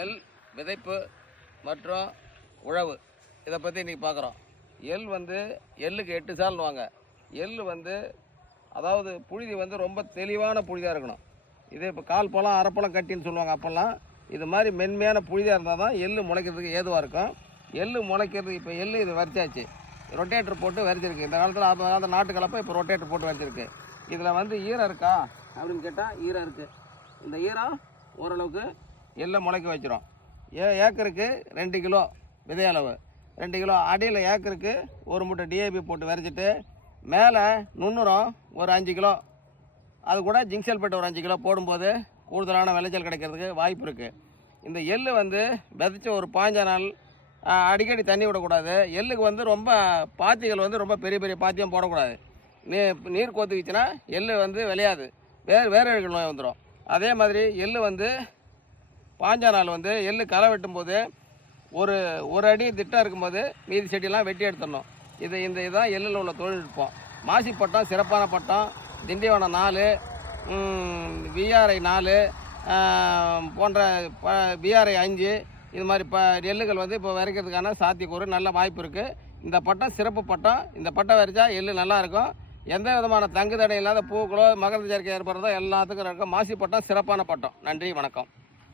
எள் விதைப்பு மற்றும் உழவு இதை பற்றி இன்றைக்கி பார்க்குறோம். எள் வந்து எள்ளுக்கு 8 சால்னுவாங்க. எள் வந்து அதாவது புழுதி வந்து ரொம்ப தெளிவான புழுதியாக இருக்கணும். இது இப்போ கால் பழம் அரைப்பழம் கட்டின்னு சொல்லுவாங்க. அப்போல்லாம் இது மாதிரி மென்மையான புழுதியாக இருந்தால் தான் எள் முளைக்கிறதுக்கு ஏதுவாக இருக்கும். எள் முளைக்கிறதுக்கு இப்போ எள் இது வரிச்சாச்சு, ரொட்டேட்டர் போட்டு வரிச்சிருக்கு. இந்த காலத்தில் அந்த நாட்டு கலப்பை இப்போ ரொட்டேட்டர் போட்டு வரிச்சிருக்கு. இதில் வந்து ஈரம் இருக்கா அப்படின்னு கேட்டால் ஈரம் இருக்குது. இந்த ஈரம் ஓரளவுக்கு எள்ளை முளைக்க வச்சிடும். ஏக்கருக்கு 2 கிலோ விதை அளவு, 2 கிலோ அடியில் ஏக்கருக்கு 1 மூட்டை டிஏபி போட்டு வரைச்சிட்டு மேலே நுண்ணுரம் ஒரு 5 கிலோ, அது கூட ஜிங்க் சல்பேட் ஒரு 5 கிலோ போடும்போது கூடுதலான விளைச்சல் கிடைக்கிறதுக்கு வாய்ப்பு இருக்குது. இந்த எள் வந்து விதைச்ச ஒரு 15 நாள் அடிக்கடி தண்ணி விடக்கூடாது. எள்ளுக்கு வந்து ரொம்ப பாத்திகள் வந்து ரொம்ப பெரிய பெரிய பாத்தியம் போடக்கூடாது. நீர் கோத்துக்கிச்சுன்னா எள் வந்து விளையாது, வேரழுகல் நோய் வந்துடும். அதே மாதிரி எள் வந்து 15 நாள் வந்து எள் களை வெட்டும்போது ஒரு அடி திட்டம் இருக்கும்போது மீதி செடியெல்லாம் வெட்டி எடுத்துடணும். இதுதான் எள்ளில் உள்ள தொழில்நுட்பம். மாசி பட்டம் சிறப்பான பட்டம், திண்டிவனம் 4, விஆர்ஐ 4 போன்ற விஆர்ஐ 5 இது மாதிரி எள்ளுகள் வந்து இப்போ விதைக்கிறதுக்கான சாத்தியக்கூறு நல்ல வாய்ப்பு இருக்குது. இந்த பட்டம் சிறப்பு பட்டம். இந்த பட்டம் விதைச்சா எள் நல்லாயிருக்கும். எந்த விதமான தங்கு தடை இல்லாத பூக்களோ மகரந்த சேர்க்கை ஏற்படுறதோ எல்லாத்துக்கும் இருக்கும். மாசி பட்டம் சிறப்பான பட்டம். நன்றி, வணக்கம்.